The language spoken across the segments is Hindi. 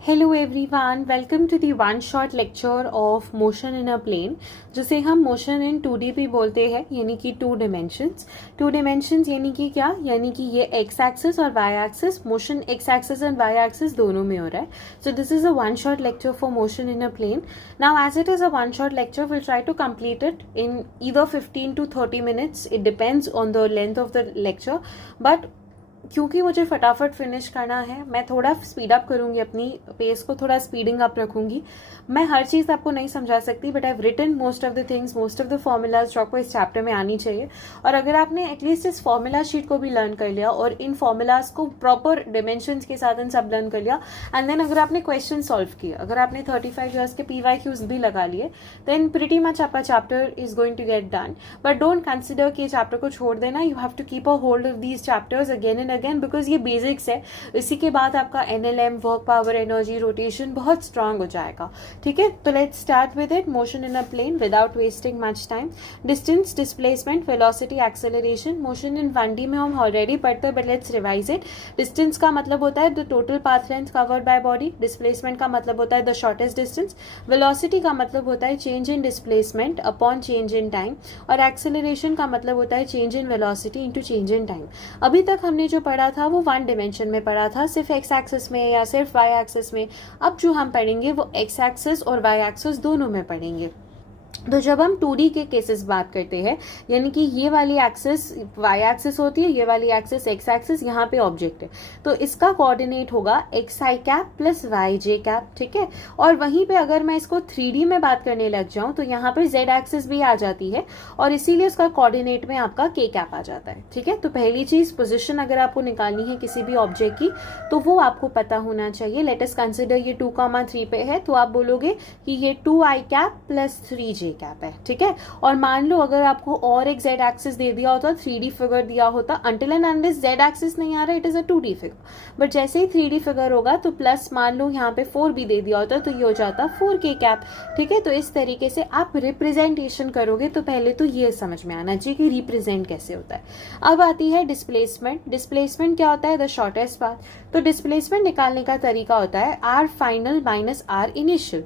Hello everyone, welcome to the one shot lecture of motion in a plane, जिसे हम मोशन इन 2D भी बोलते हैं, यानी कि टू डिमेंशंस यानी कि क्या, यानी कि ये एक्स एक्सिस और Y axis, motion X axis and Y axis दोनों में हो रहा है. So this is a one shot lecture for motion in a plane. Now as it is a one shot lecture, we'll try to complete it in either 15 to 30 minutes. It depends on the length of the lecture, but क्योंकि मुझे फटाफट फिनिश करना है, मैं थोड़ा स्पीड अप करूंगी, अपनी पेस को थोड़ा स्पीडिंग अप रखूंगी. मैं हर चीज़ आपको नहीं समझा सकती, but I have written most of the things, most of the formulas जो आपको इस चैप्टर में आनी चाहिए. और अगर आपने एटलीस्ट इस फॉर्मूला शीट को भी लर्न कर लिया और इन फॉर्मूलाज को प्रॉपर डिमेंशंस के साथ इन सब लर्न कर लिया, एंड देन अगर आपने क्वेश्चन सॉल्व किए, अगर आपने 35 ईयर्स के PYQs भी लगा लिए, देन प्रिटी मच आपका chapter is going to get done. But don't consider कि चैप्टर को छोड़ देना. You have to keep a hold of these chapters again and again, because ये बेसिक्स है. इसी के बाद आपका NLM, work, power, energy, rotation बहुत स्ट्रांग हो जाएगा. ठीक है, तो let's start with it. Motion in a plane without wasting much time. Distance, displacement, velocity, acceleration. Motion in 1D में हम ऑलरेडी पढ़ते हैं, but let's revise it. Distance का मतलब होता है the total path length covered by body. Displacement का मतलब होता है द शॉर्टेस्ट डिस्टेंस. वेलोसिटी का मतलब होता है change in displacement upon change in time. और एक्सेलरेशन का मतलब होता है change in velocity into change in time. अभी तक हमने जो पढ़ा था वो वन डिमेंशन में पढ़ा था, सिर्फ एक्स एक्सिस में या सिर्फ वाई एक्सिस में. अब जो हम पढ़ेंगे वो एक्स एक्सिस और वाई एक्सिस दोनों में पढ़ेंगे. तो जब हम 2D के केसेस बात करते हैं, यानी कि ये वाली एक्सिस वाई एक्सिस होती है, ये वाली एक्सिस एक्स एक्सिस, यहाँ पे ऑब्जेक्ट है, तो इसका कोऑर्डिनेट होगा एक्स आई कैप प्लस वाई जे कैप. ठीक है, और वहीं पे अगर मैं इसको 3D में बात करने लग जाऊं तो यहाँ पे जेड एक्सिस भी आ जाती है, और इसीलिए उसका कोऑर्डिनेट में आपका के कैप आ जाता है. ठीक है, तो पहली चीज, पोजिशन अगर आपको निकालनी है किसी भी ऑब्जेक्ट की तो वो आपको पता होना चाहिए. लेट अस कंसिडर ये 2,3 पे है, तो आप बोलोगे कि ये 2 आई कैप प्लस 3 जे कैप है. ठीक है, और मान लो अगर आपको और एक जेड एक्सिस दे दिया होता, 3D फिगर दिया होता, until and unless Z axis नहीं आ रहा, it is a 2D figure. But जैसे ही 3D फिगर होगा तो प्लस मान लो यहाँ पे 4 भी दे दिया होता, तो ये हो जाता 4K कैप. ठीक है, तो इस तरीके से आप रिप्रेजेंटेशन करोगे. तो पहले तो ये समझ में आना चाहिए कि रिप्रेजेंट कैसे होता है. अब आती है डिस्प्लेसमेंट. डिस्प्लेसमेंट क्या होता है? The shortest path. तो डिस्प्लेसमेंट निकालने का तरीका होता है R final minus R initial.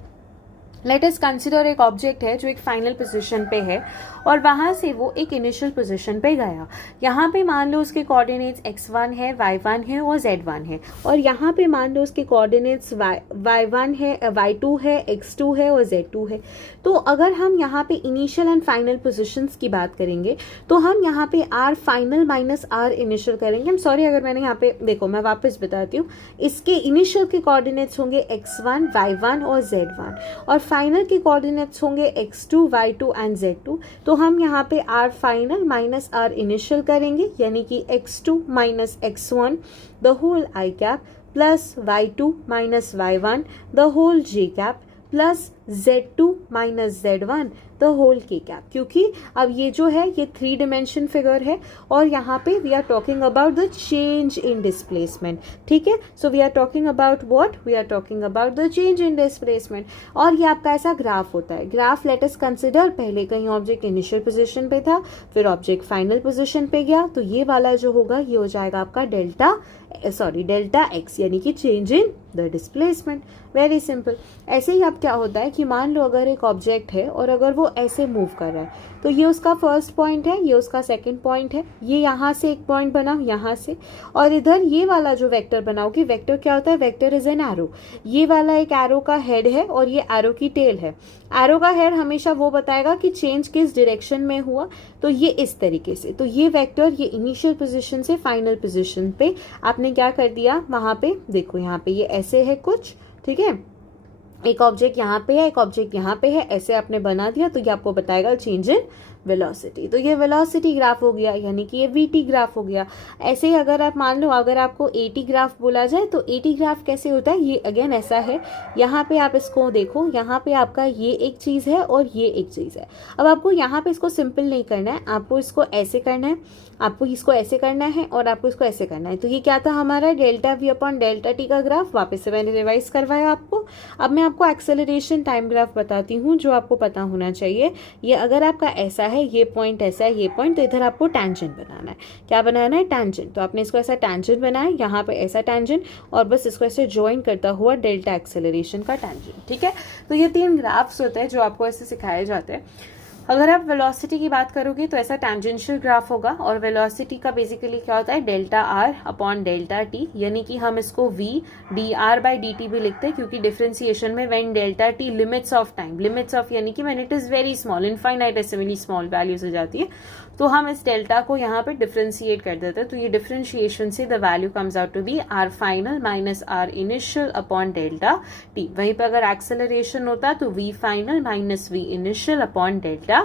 Let us consider एक ऑब्जेक्ट है जो एक फाइनल पोजीशन पे है और वहां से वो एक इनिशियल पोजीशन पे गया. यहाँ पे मान लो उसके कोऑर्डिनेट्स x1 है, y1 है और z1 है, और यहाँ पे मान लो उसके कोऑर्डिनेट्स y1 है, y2 है, x2 है और z2 है. तो अगर हम यहाँ पे इनिशियल एंड फाइनल पोजीशंस की बात करेंगे तो हम यहाँ पे r final minus r initial करेंगे. I'm सॉरी अगर मैंने यहाँ पे, देखो मैं वापस बताती हूँ, इसके इनिशियल के कोऑर्डिनेट्स होंगे x1, y1 और z1, और फाइनल के कोऑर्डिनेट्स होंगे x2, y2 एंड z2. तो हम यहाँ पे r final minus r initial करेंगे, यानी कि x2 minus x1 the whole i cap plus y2 minus y1 the whole j cap plus z2 minus z1 the whole K cap. क्योंकि अब ये जो है ये 3 डिमेंशन फिगर है और यहाँ पे we are talking about the change in displacement. ठीक है, so we are talking about what, we are talking about the change in displacement. और ये आपका ऐसा ग्राफ होता है. ग्राफ लेट अस कंसिडर, पहले कहीं ऑब्जेक्ट इनिशियल पोजीशन पे था, फिर ऑब्जेक्ट फाइनल पोजीशन पे गया, तो ये वाला जो होगा ये हो जाएगा आपका डेल्टा एक्स, यानी कि change in the displacement. Very simple. ऐसे ही अब क्या होता है कि मान लो अगर एक ऑब्जेक्ट है और अगर वो ऐसे मूव कर रहा है, तो ये उसका फर्स्ट पॉइंट है, ये उसका सेकंड पॉइंट है, ये यहाँ से एक पॉइंट बना यहाँ से, और इधर ये वाला जो वेक्टर बनाओगे, वेक्टर क्या होता है? Vector is an arrow. ये वाला एक एरो का हेड है और ये एरो की टेल है. एरो का हेड हमेशा वो बताएगा कि चेंज किस डायरेक्शन में हुआ, तो ये इस तरीके से. तो ये वेक्टर ये इनिशियल पोजीशन से फाइनल पोजीशन पे आपने क्या कर दिया, वहां पे देखो यहाँ पे ये ऐसे है कुछ. ठीक है, एक ऑब्जेक्ट यहाँ पे है, एक ऑब्जेक्ट यहाँ पे है, ऐसे आपने बना दिया, तो ये आपको बताएगा चेंज इन वेलोसिटी. तो ये वेलोसिटी ग्राफ हो गया, यानी कि ये VT ग्राफ हो गया. ऐसे ही अगर आप मान लो अगर आपको AT ग्राफ बोला जाए तो AT ग्राफ कैसे होता है? ये अगेन ऐसा है. यहाँ पे आप इसको देखो, यहाँ पे आपका ये एक चीज है और ये एक चीज है. अब आपको यहाँ पे इसको सिंपल नहीं करना है, आपको इसको ऐसे करना है, आपको इसको ऐसे करना है और आपको इसको ऐसे करना है. तो ये क्या था हमारा delta V upon delta T का ग्राफ. वापस से मैंने रिवाइज करवाया आपको. अब मैं आपको एक्सेलरेशन टाइम ग्राफ बताती हूँ जो आपको पता होना चाहिए. ये अगर आपका ऐसा है ये पॉइंट ऐसा है, ये पॉइंट, तो इधर आपको टैंजेंट बनाना है। क्या बनाना है? टैंजेंट। तो आपने इसको ऐसा टैंजेंट बनाया, यहाँ पे ऐसा टैंजेंट, और बस इसको ऐसे ज्वाइन करता हुआ डेल्टा एक्सेलरेशन का टैंजेंट। ठीक है, तो ये 3 ग्राफ्स होते हैं जो आपको ऐसे सिखाए जाते हैं। अगर आप वेलोसिटी की बात करोगे तो ऐसा टेंजेंशियल ग्राफ होगा, और वेलोसिटी का बेसिकली क्या होता है? Delta R upon delta T, यानी कि हम इसको v D R by D T भी लिखते हैं, क्योंकि डिफरेंशिएशन में when delta T limits of time, limits of यानी कि when it is very small, infinitesimally small values हो जाती है, तो हम इस डेल्टा को यहाँ पे डिफरेंशिएट कर देते हैं। तो ये डिफरेंशिएशन से the value comes out to be R final minus R initial upon delta T. वहीं पे अगर एक्सेलरेशन होता तो V final minus V initial upon delta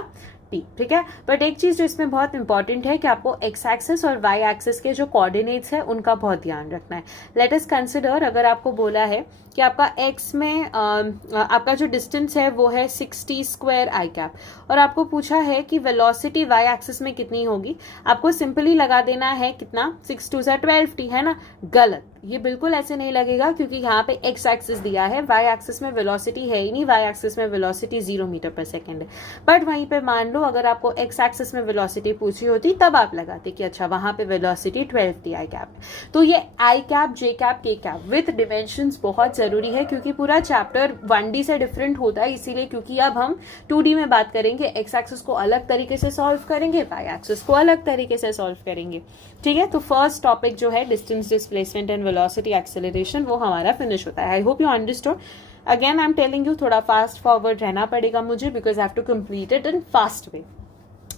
T. ठीक है, बट एक चीज जो इसमें बहुत इंपॉर्टेंट है कि आपको एक्स एक्सिस और वाई एक्सिस के जो कोऑर्डिनेट्स है उनका बहुत ध्यान रखना है। लेट अस कंसिडर, अगर आपको बोला है कि आपका एक्स में आपका जो डिस्टेंस है वो है 60 स्क्वायर आई कैप, और आपको पूछा है कि वेलोसिटी वाई एक्सिस में कितनी होगी, आपको सिंपली लगा देना है कितना, 6 2 12 टी, है ना? गलत, ये बिल्कुल ऐसे नहीं लगेगा, क्योंकि यहाँ पे एक्स एक्सिस दिया है, वाई एक्सिस में वेलोसिटी है ही नहीं, वाई एक्सिस में वेलोसिटी 0 मीटर पर सेकेंड है। बट वहीं पे मान लो अगर आपको एक्स एक्सिस में वेलोसिटी पूछी होती तब आप लगाते कि अच्छा वहां पे वेलोसिटी 12 टी आई कैप है। तो ये आई कैप, जे कैप, के कैप विथ डिमेंशंस बहुत जरूरी है, क्योंकि पूरा चैप्टर 1D से डिफरेंट होता है, इसीलिए क्योंकि अब हम 2D में बात करेंगे, एक्स एक्सिस को अलग तरीके से सॉल्व करेंगे, वाई एक्सिस को अलग तरीके से सॉल्व करेंगे। ठीक है, तो फर्स्ट टॉपिक जो है distance, displacement and velocity acceleration, वो हमारा फिनिश होता है। I hope you understood. Again I am telling you, थोड़ा फास्ट फॉरवर्ड रहना पड़ेगा मुझे, because I have to complete it in fast way.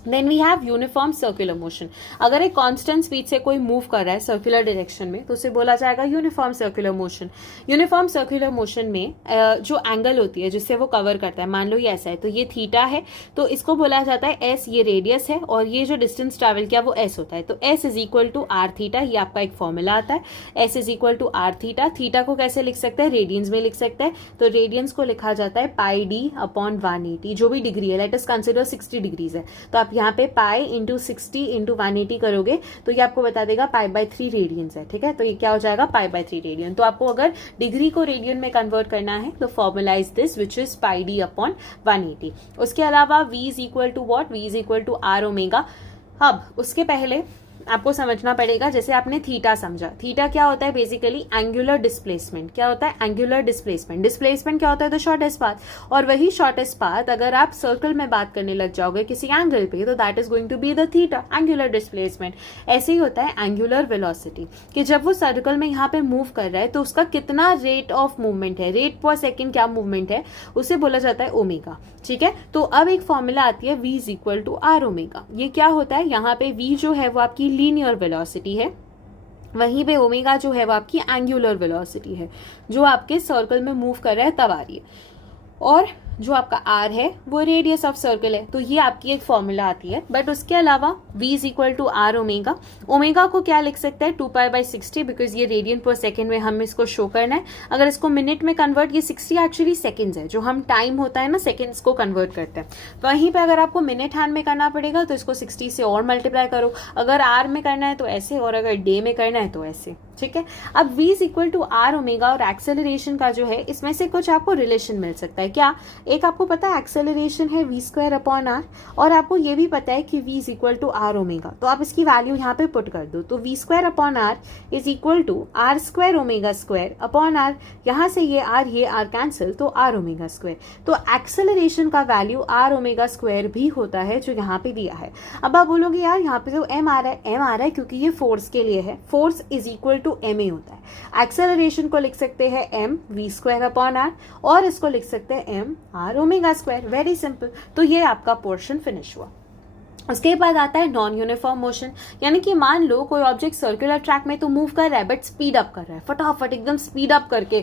Then we have uniform circular motion. अगर एक कांस्टेंट स्पीड से कोई मूव कर रहा है सर्कुलर डायरेक्शन में तो उसे बोला जाएगा uniform circular motion. Uniform circular motion में जो एंगल होती है जिससे वो कवर करता है, मान लो ये ऐसा है तो ये थीटा है, तो इसको बोला जाता है एस, ये रेडियस है, और ये जो डिस्टेंस ट्रैवल किया वो एस होता है। तो S is equal to R theta, ये आपका एक फॉर्मूला आता है, S is equal to R theta. Theta को कैसे लिख सकते हैं? रेडियंस में लिख सकते हैं, तो रेडियंस को लिखा जाता है पाई डी अपॉन 180, जो भी डिग्री है, लेट अस कंसिडर 60 डिग्रीज है, तो आप यहाँ पे पाई इंटू 60 इंटू 180 करोगे तो ये आपको बता देगा पाई बाय 3 रेडियंस है। ठीक है, तो ये क्या हो जाएगा? Pi by 3 radian. तो आपको अगर डिग्री को रेडियन में कन्वर्ट करना है तो formula is this, which is pi D upon 180। उसके अलावा v is equal to what? v is equal to R omega. अब उसके पहले आपको समझना पड़ेगा, जैसे आपने थीटा समझा, थीटा क्या होता है? Basically angular displacement. क्या होता है? Angular displacement. डिस्प्लेसमेंट क्या होता है? द शॉर्टेस्ट पाथ, और वही शॉर्टेस्ट पाथ अगर आप सर्कल में बात करने लग जाओगे किसी एंगल पे तो that is going to be the theta, angular displacement. ऐसे ही होता है एंगुलर वेलोसिटी, कि जब वो सर्कल में यहाँ पे मूव कर रहा है तो उसका कितना रेट ऑफ मूवमेंट है, रेट पर सेकेंड क्या मूवमेंट है, उसे बोला जाता है ओमेगा। ठीक है, तो अब एक फॉर्मूला आती है v is equal to R omega. ये क्या होता है? यहाँ पे v जो है वो आपकी लीनियर वेलोसिटी है, वहीं पे ओमेगा जो है वो आपकी एंगुलर वेलोसिटी है, जो आपके सर्कल में मूव कर रहा है तब आ रही है, और जो आपका r है वो रेडियस ऑफ सर्कल है। तो ये आपकी एक फॉर्मूला आती है। बट उसके अलावा v is equal to R omega. Omega को क्या लिख सकते हैं? 2 पाई बाई 60, बिकॉज ये रेडियन पर सेकेंड में हम इसको शो करना है। अगर इसको मिनट में कन्वर्ट, ये 60 एक्चुअली सेकेंड्स है, जो हम टाइम होता है ना सेकेंड्स को कन्वर्ट करते हैं। वहीं पे अगर आपको मिनट हैंड में करना पड़ेगा तो इसको 60 से और मल्टीप्लाई करो, अगर आर में करना है तो ऐसे, और अगर डे में करना है तो ऐसे। ठीक है, अब v is equal to R omega और एक्सेलरेशन का जो है इसमें से कुछ आपको रिलेशन मिल सकता है। क्या? एक आपको पता है एक्सेलरेशन है v स्क्वायर अपॉन आर, और आपको ये भी पता है कि v is equal to R omega, तो आप इसकी वैल्यू यहाँ पे पुट कर दो। तो v square upon r is equal to r square omega square upon r, यहाँ से ये आर कैंसिल, तो आर ओमेगा स्क्वायर। तो एक्सेलरेशन का वैल्यू आर ओमेगा स्क्वायर भी होता है, जो यहाँ पे दिया है। अब आप बोलोगे यार यहाँ पे जो m आ रहा है क्योंकि ये फोर्स के लिए है, force is equal to ma होता है। एक्सेलरेशन को लिख सकते हैं m v square upon r, और इसको लिख सकते हैं m r omega square. Very simple. तो ये आपका पोर्शन फिनिश हुआ। उसके बाद आता है नॉन यूनिफॉर्म मोशन, यानी कि मान लो कोई ऑब्जेक्ट सर्कुलर ट्रैक में तो मूव कर रहा है बट स्पीड अप कर रहा है, फटाफट एकदम स्पीड अप करके।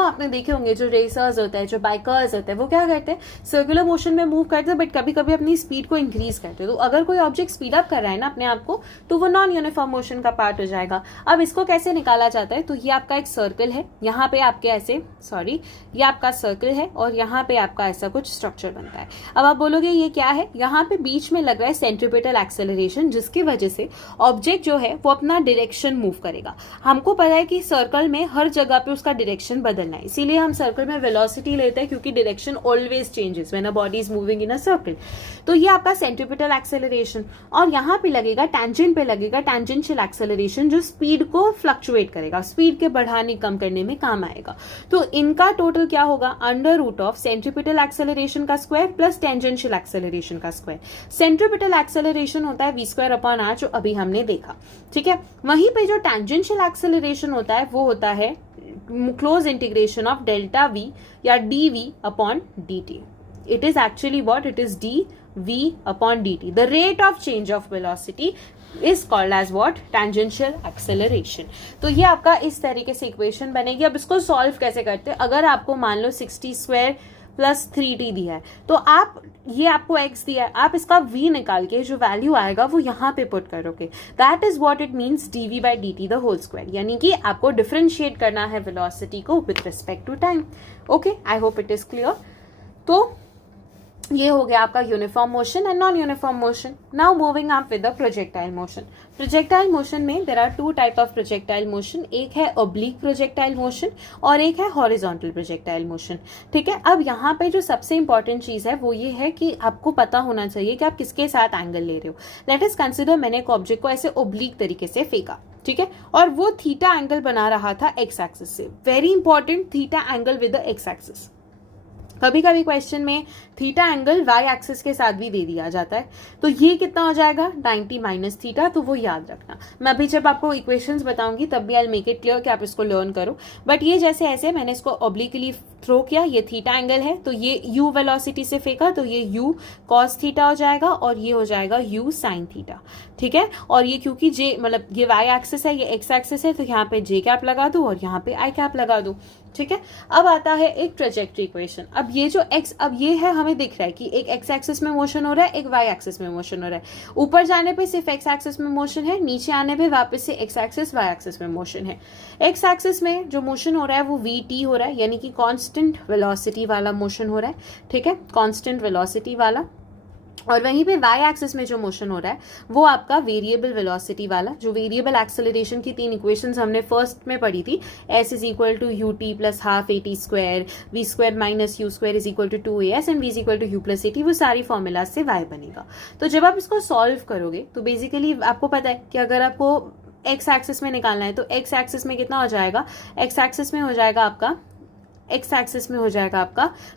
आपने देखे होंगे जो रेसर्स होते हैं, जो बाइकर्स होते हैं, वो क्या करते हैं? सर्कुलर मोशन में मूव करते हैं बट कभी कभी अपनी स्पीड को इंक्रीज करते हैं। तो अगर कोई ऑब्जेक्ट स्पीड अप कर रहा है ना अपने आप को, तो वो नॉन यूनिफॉर्म मोशन का पार्ट हो जाएगा। अब इसको कैसे निकाला जाता है? तो ये आपका एक सर्कल है, यहाँ पे आपके ऐसे, ये आपका सर्कल है और यहाँ पे आपका ऐसा कुछ स्ट्रक्चर बनता है। अब आप बोलोगे ये क्या है? यहाँ पे बीच में लग रहा है सेंट्रीपिटल एक्सेलरेशन, जिसकी वजह से ऑब्जेक्ट जो है वो अपना डायरेक्शन मूव करेगा। हमको पता है कि सर्कल में हर जगह पे उसका डायरेक्शन बदलना है, इसीलिए हम सर्कल में वेलोसिटी लेते हैं, क्योंकि direction always changes when a body is moving in a circle. तो ये आपका सेंट्रीपिटल एक्सेलरेशन, और यहाँ पे लगेगा टेंजेंट पे लगेगा टेंजेंशियल एक्सेलरेशन, जो स्पीड को फ्लक्चुएट करेगा, स्पीड के बढ़ाने कम करने में काम आएगा। तो इनका टोटल क्या होगा, under root of centripetal acceleration का स्क्वायर प्लस टेंजेंशियल एक्सेलरेशन का स्क्वायर। सेंट्रीपिटल एक्सेलरेशन होता है v²/r, जो अभी हमने देखा, ठीक है। वहीं पे जो टेंजेंशियल एक्सेलरेशन होता है वो होता है close integration of delta v या dv/dt। It is actually what? It is dv/dt. The rate of change of velocity is called as what? Tangential acceleration. तो ये आपका इस तरीके से इक्वेशन बनेगी। अब इसको सॉल्व कैसे करते हैं, अगर आपको मान लो 60² + 3t दिया है, तो आप ये आपको x दिया है, आप इसका v निकाल के जो वैल्यू आएगा वो यहाँ पे पुट करोगे। That is what it means dv/dt the whole square, यानी कि आपको डिफरेंशिएट करना है वेलोसिटी को with respect to time. Okay, I hope it is clear. तो ये हो गया आपका uniform motion and non uniform motion. Now moving up with the projectile motion. Projectile motion में there are 2 type of projectile motion, एक है ऑब्लिक प्रोजेक्टाइल मोशन और एक है हॉरिजॉन्टल प्रोजेक्टाइल मोशन, ठीक है। अब यहाँ पे जो सबसे इंपॉर्टेंट चीज है वो ये है कि आपको पता होना चाहिए कि आप किसके साथ एंगल ले रहे हो। लेट अस कंसीडर, मैंने एक ऑब्जेक्ट को ऐसे ऑब्लिक तरीके से फेंका, ठीक है, और वो थीटा एंगल बना रहा था एक्स एक्सिस से। Very important, theta angle with the x axis. कभी कभी क्वेश्चन में थीटा एंगल वाई एक्सिस के साथ भी दे दिया जाता है, तो ये कितना हो जाएगा 90 - थीटा, तो वो याद रखना। मैं अभी जब आपको इक्वेशंस बताऊंगी तब भी आई मेक इट क्लियर कि आप इसको लर्न करो। बट ये जैसे ऐसे मैंने इसको ऑब्लिकली थ्रो किया, ये थीटा एंगल है, तो ये u वेलोसिटी से फेंका, तो ये u cos थीटा हो जाएगा और ये हो जाएगा u sin थीटा, ठीक है। और ये क्योंकि j मतलब ये y एक्सिस है, ये x एक्सिस है, तो यहाँ पे j कैप लगा दो और यहाँ पे i कैप लगा दो, ठीक है। अब आता है एक ट्रेजेक्ट्री इक्वेशन। अब ये जो x, अब ये है हमें दिख रहा है कि एक x एक्सिस में मोशन हो रहा है, एक y एक्सिस में मोशन हो रहा है। ऊपर जाने पे सिर्फ x एक्सिस में मोशन है, नीचे आने पे वापस से x एक्सिस y एक्सिस में मोशन है। x एक्सिस में जो मोशन हो रहा है वो vt हो रहा है, यानी कि कांस्टेंट वेलोसिटी वाला मोशन हो रहा है, ठीक है, कांस्टेंट वेलोसिटी वाला। और वहीं पे y एक्सिस में जो मोशन हो रहा है वो आपका वेरिएबल वेलोसिटी वाला, जो वेरिएबल एक्सेलरेशन की 3 इक्वेशंस हमने फर्स्ट में पढ़ी थी, s = ut + ½ at², v² - u² = 2as and v = u + at, वो सारी फॉर्मूला से y बनेगा। तो जब आप इसको सॉल्व करोगे तो बेसिकली आपको पता है कि अगर आपको x एक्सिस में निकालना है तो x एक्सिस में कितना हो जाएगा, x एक्सिस में हो जाएगा आपका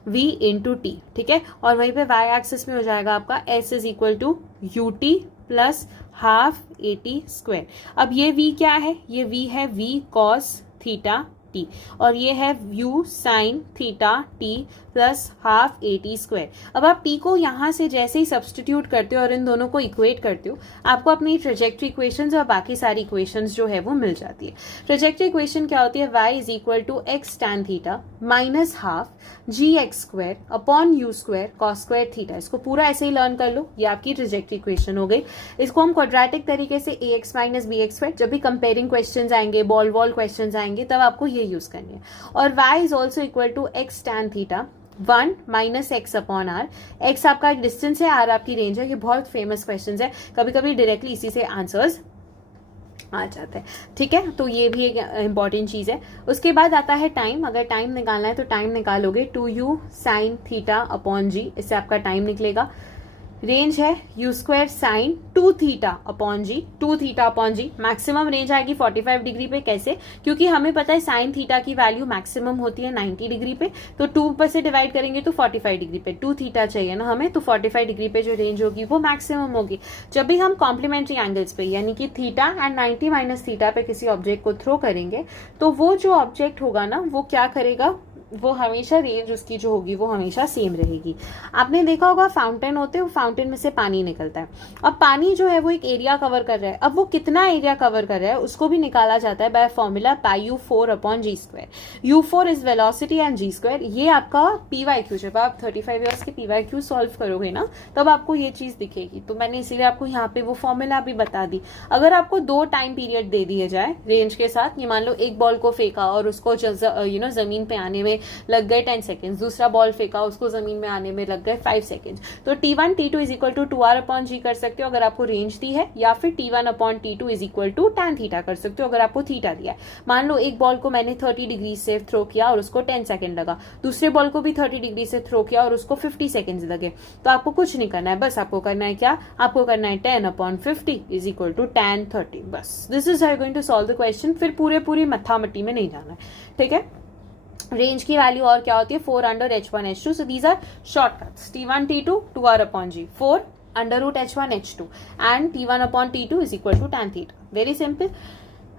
v × t, ठीक है। और वहीं पे y एक्सिस में हो जाएगा आपका s = ut + ½ at²। अब ये v क्या है, ये v है v cos थीटा t, और ये है u sin theta t + ½ at²। अब आप t को यहाँ से जैसे ही सब्सटीट्यूट करते हो और इन दोनों को इक्वेट करते हो, आपको अपनी ट्रेजेक्ट्री इक्वेशंस और बाकी सारी इक्वेशंस जो है वो मिल जाती है। ट्रेजेक्ट्री इक्वेशन क्या होती है, y = x tan theta -½ gx² / u² cos² theta. इसको पूरा ऐसे ही लर्न कर लो, ये आपकी ट्रेजेक्ट्री इक्वेशन हो गई। इसको हम क्वाड्रेटिक तरीके से ax - bx², जब भी कंपेयरिंग क्वेश्चन आएंगे, बॉल क्वेश्चन आएंगे, तब आपको ये यूज करनी है। और y is also equal to x tan theta 1 - x/r। x आपका डिस्टेंस है, r आपकी रेंज है। ये बहुत फेमस क्वेश्चंस है, कभी कभी डायरेक्टली इसी से आंसर्स आ जाता है, ठीक है। तो ये भी एक इंपॉर्टेंट चीज है। उसके बाद आता है टाइम। अगर टाइम निकालना है तो टाइम निकालोगे 2u sin थीटा / g, इससे आपका टाइम निकलेगा। रेंज है u² sin 2 theta / g, 2 theta / g। Maximum range आएगी 45 डिग्री पे। कैसे, क्योंकि हमें पता है साइन थीटा की वैल्यू मैक्सिमम होती है 90 डिग्री पे, तो 2 पर से डिवाइड करेंगे तो 45 डिग्री पे 2 थीटा चाहिए ना हमें, तो 45 डिग्री पे जो रेंज होगी वो मैक्सिमम होगी। जब भी हम कॉम्प्लीमेंट्री एंगल्स पे यानी कि थीटा एंड 90 - थीटा पे किसी ऑब्जेक्ट को थ्रो करेंगे, तो वो जो ऑब्जेक्ट होगा ना वो क्या करेगा, वो हमेशा रेंज उसकी जो होगी वो हमेशा सेम रहेगी। आपने देखा होगा फाउंटेन होते हैं, फाउंटेन में से पानी निकलता है। अब पानी जो है वो एक एरिया कवर कर रहा है, अब वो कितना एरिया कवर कर रहा है उसको भी निकाला जाता है by formula πu4/g²। u4 is velocity and g²। ये आपका PYQ, जब आप 35 इयर्स के PYQ सॉल्व करोगे ना तब आपको ये चीज दिखेगी। तो मैंने इसीलिए आपको यहाँ पे वो फॉर्मूला भी बता दी। अगर आपको 2 टाइम पीरियड दे दिए जाए रेंज के साथ, ये मान लो एक बॉल को फेंका और उसको जमीन पे आने में लग गए 10 सेकेंड्स, दूसरा बॉल फेंका उसको जमीन में आने में लग गए 5 सेकेंड्स। तो T1 T2 is equal to 2R/g कर सकते हो अगर आपको रेंज दी है, या फिर T1/T2 is equal to tan theta कर सकते हो अगर आपको थीटा दिया है। मान लो एक बॉल को मैंने 30 डिग्री से थ्रो किया और उसको 10 सेकेंड लगा, दूसरे बॉल को भी 30 डिग्री से थ्रो किया और उसको 50 सेकेंड्स लगे, तो आपको कुछ नहीं करना है, बस आपको करना है क्या, आपको करना है 10/50 इज इक्वल टू tan 30। बस this is how you going to solve the question. फिर पूरी मत्था मट्टी में नहीं जाना है, ठीक है। रेंज की वैल्यू और क्या होती है, 4/h1h2। So these are shortcuts, T1 T2 2R/g, 4 √h1h2 and T1/T2 is equal to tan theta. Very simple.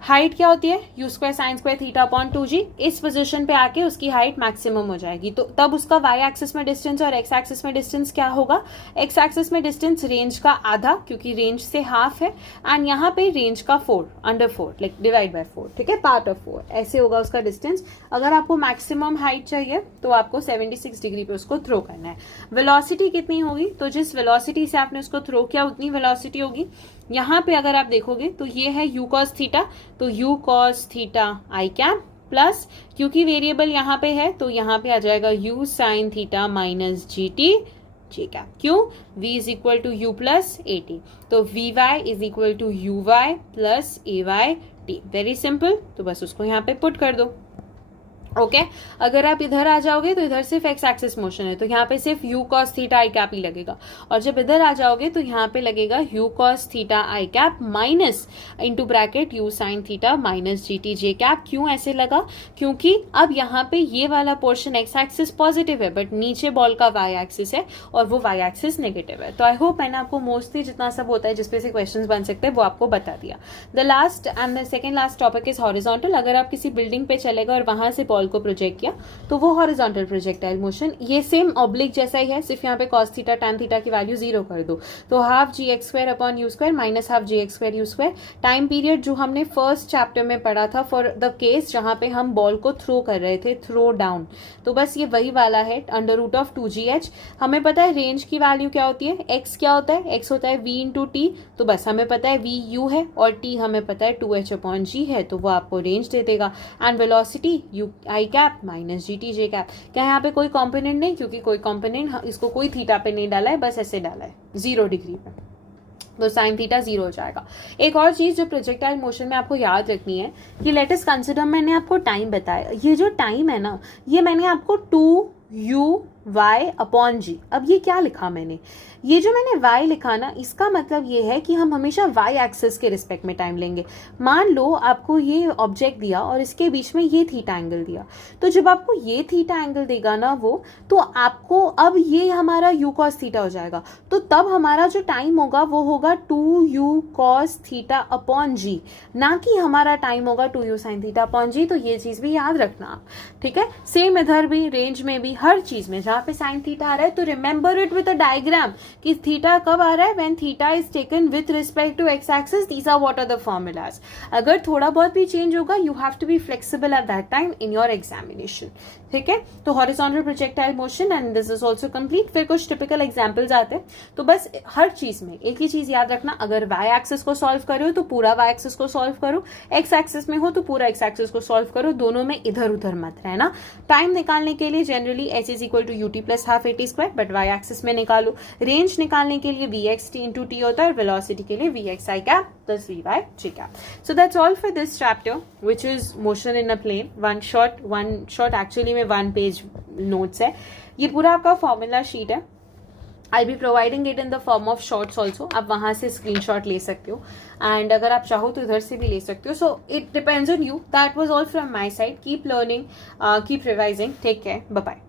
Height क्या होती है, u² sin² θ/2g। इस पोजीशन पे आके उसकी हाइट मैक्सिमम हो जाएगी, तो तब उसका y एक्सिस में डिस्टेंस और x एक्सिस में डिस्टेंस क्या होगा, x एक्सिस में डिस्टेंस रेंज का आधा, क्योंकि रेंज से हाफ है, एंड यहाँ पे रेंज का 4/4 लाइक डिवाइड बाय 4, ठीक है, पार्ट ऑफ 4, ऐसे होगा उसका डिस्टेंस। अगर आपको मैक्सिमम हाइट चाहिए तो आपको 76 डिग्री पे उसको थ्रो करना है। वेलोसिटी कितनी होगी, तो जिस वेलोसिटी से आपने उसको थ्रो किया उतनी वेलोसिटी होगी। यहाँ पे अगर आप देखोगे तो ये है u cos थीटा, तो u cos theta i cap plus, क्योंकि वेरिएबल यहाँ पे है तो यहाँ पे आ जाएगा u sin theta minus gt j cap. क्यों, v is equal to u plus a t, तो vy is equal to uy plus ay t। Very simple, तो बस उसको यहाँ पे पुट कर दो। ओके अगर आप इधर आ जाओगे तो इधर सिर्फ एक्स एक्सिस मोशन है, तो यहाँ पे सिर्फ u cos theta i cap ही लगेगा, और जब इधर आ जाओगे तो यहाँ पे लगेगा u cos theta i cap minus into bracket u sin theta minus gt j cap. क्यों ऐसे लगा, क्योंकि अब यहाँ पे ये वाला पोर्शन एक्स एक्सिस पॉजिटिव है बट नीचे बॉल का y एक्सिस है और वो y एक्सिस नेगेटिव है। तो आई होप मैंने आपको मोस्टली जितना सब होता है जिसपे से क्वेश्चन बन सकते हैं वो आपको बता दिया। The last and the second last topic is horizontal. अगर आप किसी बिल्डिंग पे चलेगा और वहां से बॉल को प्रोजेक्ट किया तो वो हॉरिजॉन्टल प्रोजेक्टाइल मोशन। ये सेम ऑब्लिक जैसा ही है, सिर्फ यहाँ पे cos थीटा tan थीटा की वैल्यू 0 कर दो, तो half gx² minus half gx²u²। Time period जो हमने फर्स्ट चैप्टर में पढ़ा था फॉर द केस जहां पे हम बॉल को थ्रो कर रहे थे, थ्रो डाउन, तो बस ये वही वाला है √2gh। हमें पता है रेंज की वैल्यू क्या होती है, x क्या होता है, x होता है v इंटू टी, तो बस हमें पता है v u है और t हमें पता है 2h/g है, तो वो आपको रेंज दे देगा। And velocity u i cap minus gt j cap. क्या यहाँ पे कोई कॉम्पोनेंट नहीं, क्योंकि कोई कॉम्पोनेंट इसको कोई थीटा पे नहीं डाला है, बस ऐसे डाला है 0 डिग्री पे, तो साइन थीटा 0 हो जाएगा। एक और चीज जो प्रोजेक्टाइल मोशन में आपको याद रखनी है कि लेट अस कंसिडर, मैंने आपको टाइम बताया, ये जो टाइम है ना ये मैंने आपको 2u/g, अब ये क्या लिखा मैंने, ये जो मैंने y लिखा ना इसका मतलब ये है कि हम हमेशा y एक्सिस के रिस्पेक्ट में टाइम लेंगे। मान लो आपको ये ऑब्जेक्ट दिया और इसके बीच में ये थीटा एंगल दिया, तो जब आपको ये थीटा एंगल देगा ना वो, तो आपको अब ये हमारा u cos थीटा हो जाएगा, तो तब हमारा जो टाइम होगा वो होगा 2u cos θ/g, ना कि हमारा टाइम होगा 2u sin θ/g। तो ये चीज भी याद रखना आप, ठीक है। सेम इधर भी, रेंज में भी, हर चीज में जहाँ पे साइन थीटा आ रहा है तो remember it with a diagram कि थीटा कब आ रहा है, when theta is taken with respect to x axis, these are what are the formulas. अगर थोड़ा बहुत भी चेंज होगा you have to be flexible at that time in your examination, ठीक है। तो horizontal projectile motion and this is also complete. फिर कुछ टिपिकल एग्जाम्पल्स आते हैं, तो बस हर चीज में एक ही चीज याद रखना, अगर y एक्सिस को सॉल्व करो तो पूरा y एक्सिस को सॉल्व करो, x एक्सिस में हो तो पूरा x एक्सिस को सॉल्व करो, दोनों में इधर उधर मत रहना। टाइम निकालने के लिए generally h is equal to ut plus half at², but y axis में निकालो। रेंज निकालने के लिए vxt इंटू टी होता है, और वेलोसिटी के लिए vxi cap plus vy j cap. So that's all for this chapter which is motion in a plane. One shot actually में 1 पेज नोट्स है। ये पूरा आपका फॉर्मूला शीट है, I be providing it in the form of shorts also, आप वहां से स्क्रीनशॉट ले सकते हो, एंड अगर आप चाहो तो इधर से भी ले सकते हो। So it depends on you. That was all from my side. Keep learning, keep revising, take care, bye bye.